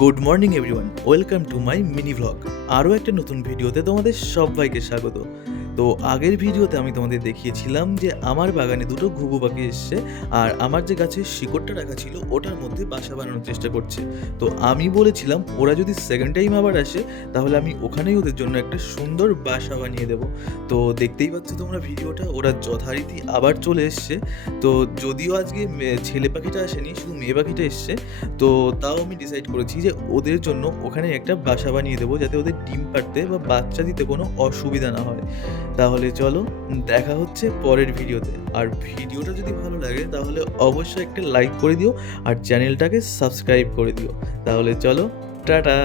Good morning everyone, welcome to my mini vlog. আরও একটা নতুন ভিডিওতে তোমাদের সবাইকে স্বাগত। তো আগের ভিডিওতে আমি তোমাদের দেখিয়েছিলাম যে আমার বাগানে দুটো ঘুঘু পাখি এসছে, আর আমার যে গাছের শিকড়টা রাখা ছিল ওটার মধ্যে বাসা বানানোর চেষ্টা করছে। তো আমি বলেছিলাম ওরা যদি সেকেন্ড টাইম আবার আসে তাহলে আমি ওখানেই ওদের জন্য একটা সুন্দর বাসা বানিয়ে দেবো। তো দেখতেই পাচ্ছ তোমরা ভিডিওটা, ওরা যথারীতি আবার চলে এসছে। তো যদিও আজকে ছেলে পাখিটা আসেনি, শুধু মেয়ে পাখিটা এসছে, তো তাও আমি ডিসাইড করেছি যে ওদের জন্য ওখানে একটা বাসা বানিয়ে দেবো, যাতে ওদের ডিম পাড়তে বা বাচ্চা দিতে কোনো অসুবিধা না হয়। তাহলে চলো, দেখা হচ্ছে পরের ভিডিওতে। আর ভিডিওটা যদি ভালো লাগে তাহলে অবশ্যই একটা লাইক করে দিও আর চ্যানেলটাকে সাবস্ক্রাইব করে দিও। তাহলে চলো, টাটা।